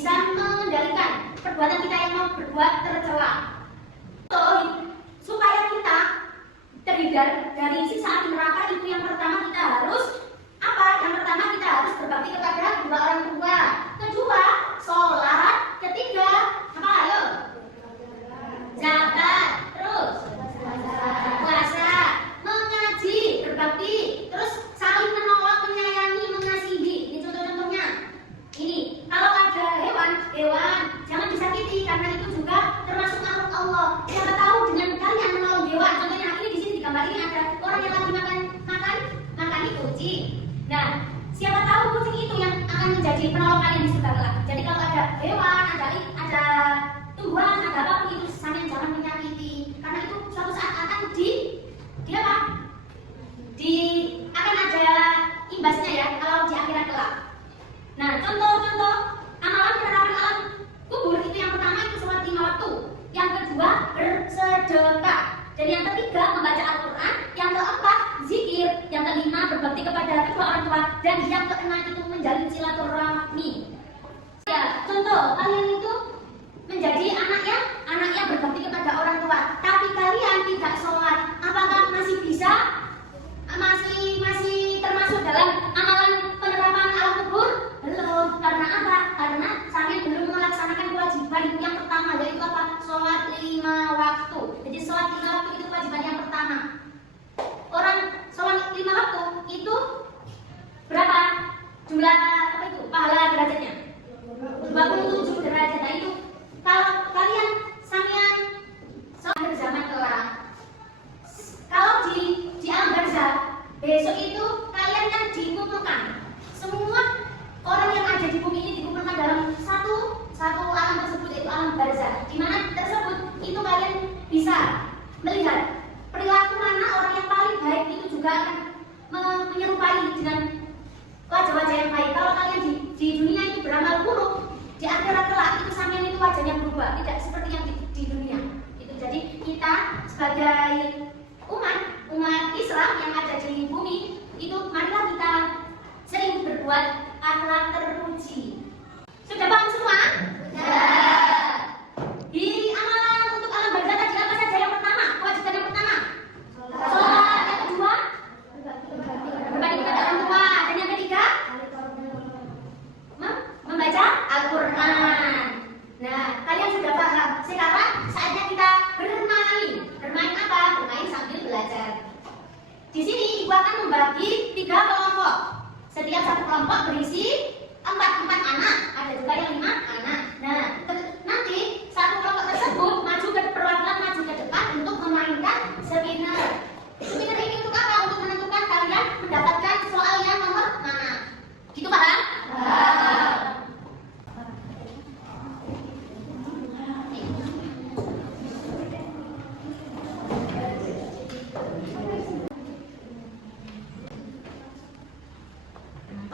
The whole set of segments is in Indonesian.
bisa mengendalikan perbuatan kita yang mau berbuat tercela. Supaya kita terhindar dari siksa api neraka itu yang pertama kita harus apa? Yang pertama kita harus berbakti kepada kedua orang tua. Kedua, sholat. Ketiga, apa? Ayo. Zakat. Terus puasa, mengaji, berbakti, terus saling menolong, menyayangi, mengasihi. Ini contoh-contohnya. Ini kalau ada hewan jangan disakiti karena itu juga termasuk makhluk Allah. Siapa tahu dengan kalian menolong hewan, contohnya ini di sini digambar ini ada orang yang lagi makan kucing. Nah, siapa tahu kucing itu yang akan menjadi penolong kalian di surga kelak. Jadi kalau ada hewan, ada tumbuhan, ada apapun itu kalian jangan menyakiti karena itu suatu saat akan akan ada imbasnya ya kalau di akhirat kelak. Nah, contoh-contoh amalan penerapan alam kubur itu yang pertama itu sholat 5 waktu, yang kedua bersedekah, dan yang ketiga membaca Al-Quran, yang keempat zikir, yang kelima berbakti kepada kedua orang tua, dan yang keenam itu menjalin silaturahmi. Ya, contoh kalian itu menjadi anak yang berbakti kepada orang tua, tapi kalian tidak sholat, apakah masih bisa? Masih termasuk dalam amalan penerapan alam kubur? Belum. Karena apa? Karena kalian belum melaksanakan kewajiban yang pertama, yaitu apa? Sholat 5 waktu. Jadi sholat 5 waktu itu kewajiban yang pertama. Orang sholat 5 waktu itu berapa? Jumlah apa itu? Pahala derajatnya 27 derajat. Nah itu kalau kalian sampean sholat zaman kelak, kalau di alam barzah besok itu kalian kan dikumpulkan, semua orang yang ada di bumi ini dikumpulkan dalam satu alam tersebut, yaitu alam barzah. Di mana tersebut itu kalian bisa melihat perilaku mana orang yang paling baik itu juga akan menyerupai dengan wajah-wajah yang baik. Kalau kalian di dunia itu beramal buruk, di akhirat kelak itu sampean itu wajahnya berubah, tidak seperti yang di dunia. Itu jadi kita sebagai umat Islam yang ada di bumi itu marilah kita sering berbuat akhlak terpuji. Sudah paham semua? Ya. Di amalan untuk alam barzah tadi apa saja? Yang pertama, kewajiban yang pertama sholat, yang kedua berbakti kepada orang tua, dan yang ketiga membaca Al-Quran. Nah, kalian sudah paham. Sekarang saatnya kita bermain. Bermain apa? Bermain sambil belajar. Di sini ibu akan membagi 3 kelompok. Setiap satu kelompok berisi 4 anak. Ada juga yang 5 anak. Nah, nanti satu kelompok tersebut perwakilan maju ke depan untuk memainkan spinner. Spinner ini untuk apa? Untuk menentukan kalian mendapatkan soal yang nomor mana. Gitu paham?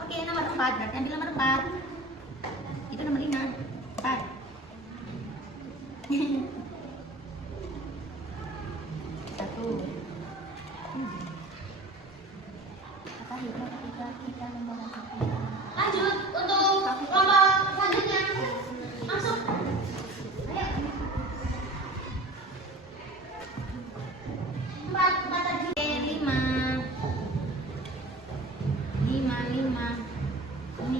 Oke, nomor 4, berarti ambil nomor 4. Itu nomor 5. 4. Satu. Apa itu? Kita nomor 1. Lanjut untuk kelompok selanjutnya. Masuk. Ayo. 4 tadi. 5. Ini.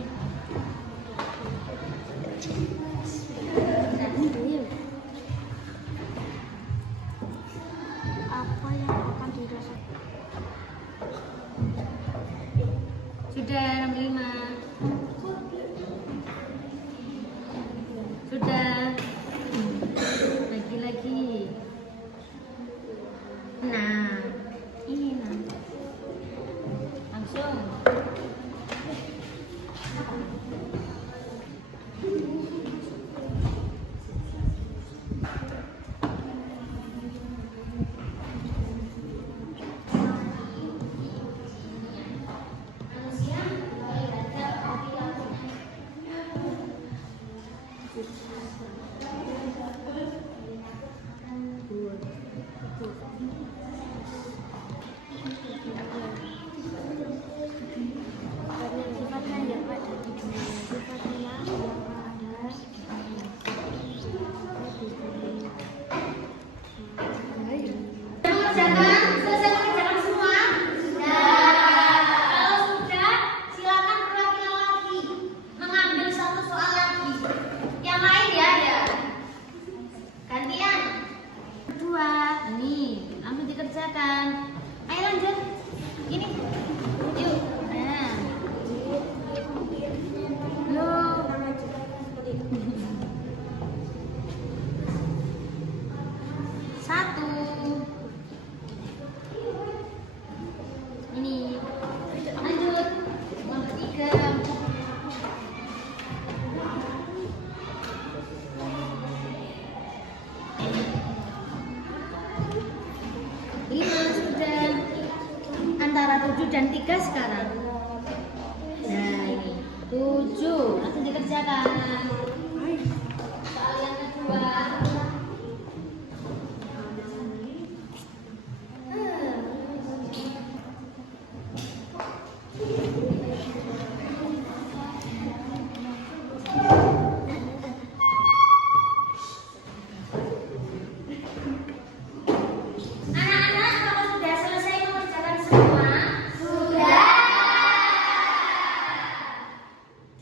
Anak-anak, kalau sudah selesai mengerjakan semua, sudah.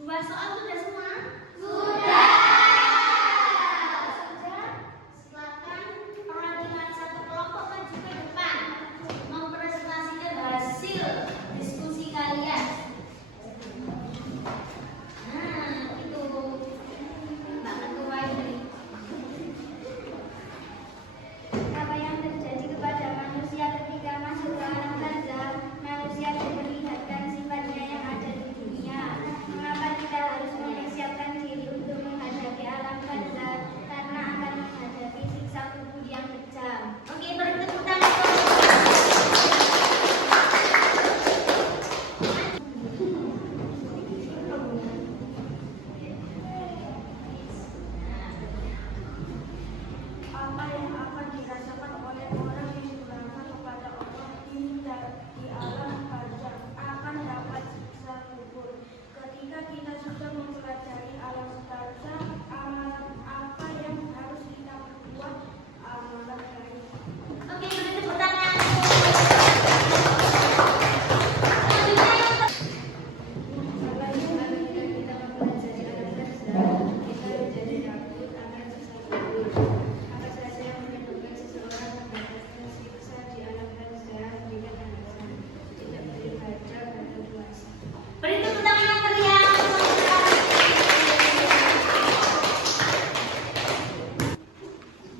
Dua soal sudah semua? Sudah. Silakan perwakilan satu kelompok maju ke depan mempresentasikan hasil diskusi kalian. Nah, itu Mbak Ketua ini. Apa yang terjadi kepada manusia ketika masuk ke alam barzah? Manusia diperlihatkan sifatnya yang ada di dunia. Mengapa kita harus mempersiapkan diri untuk menghadapi alam barzah? Karena akan menghadapi siksa kubur yang kejam. Oke, beri tepuk tangan. Apa yang akan dirasakan oleh orang yang beramal kepada Allah di alam barzah akan dapat siksa kubur. Ketika kita sudah mempelajari alam barzah, amalan apa yang harus kita perbuat? Amalan baik. Oke, beri tepuk tangan. Selanjutnya yang Apabila kita mempelajari alam barzah, kita menjadi takut akan siksa kubur. Apa saja yang menyebabkan seseorang mendapatkan siksa di alam barzah? Jika alasan tidak beribadah pada puasa. beri tepuk tangan yang meriah.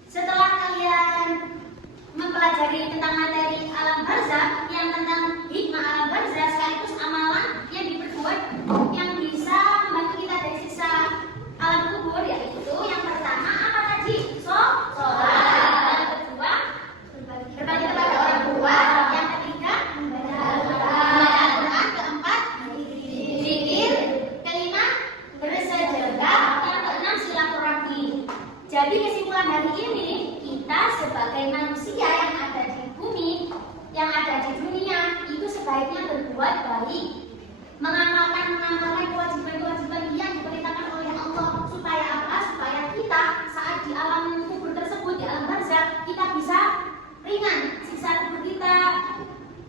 Setelah kalian mempelajari tentang materi alam barzah, yang tentang hikmah alam barzah sekaligus amalan yang diperbuat yang bisa membantu kita dari siksa alam kubur, yaitu yang pertama apa tadi? Sholat. Yang kedua, berbakti kepada orang tua. Yang ketiga, membaca Al-Quran. Keempat, zikir. Kelima, bersedekah. Yang keenam, silaturahmi. Jadi kesimpulan hari ini, kita sebagai manusia yang ada di bumi, yang ada di dunia, itu sebaiknya berbuat baik, mengamalkan kewajiban-kewajiban yang diperintahkan oleh Allah. Supaya apa? Supaya kita saat di alam kubur tersebut, di alam barzah, kita bisa ringan siksa kubur kita.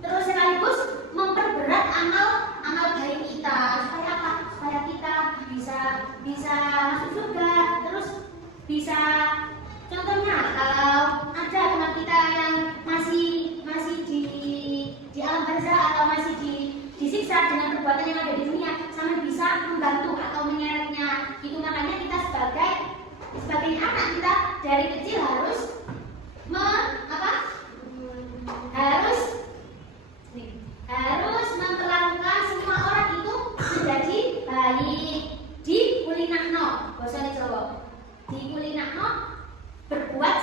Terus sekaligus memperberat amal baik kita. Supaya apa? Supaya kita bisa masuk surga. Terus bisa, contohnya kalau ada teman kita yang masih di alam barzah atau masih disiksa dengan perbuatan yang ada di dunia, sama bisa membantu atau menyeretnya. Itu makanya kita sebagai anak, kita dari kecil harus harus memperlakukan semua orang itu menjadi baik. Di kulinakno, bahasa Jawa. Di kulinakno berbuat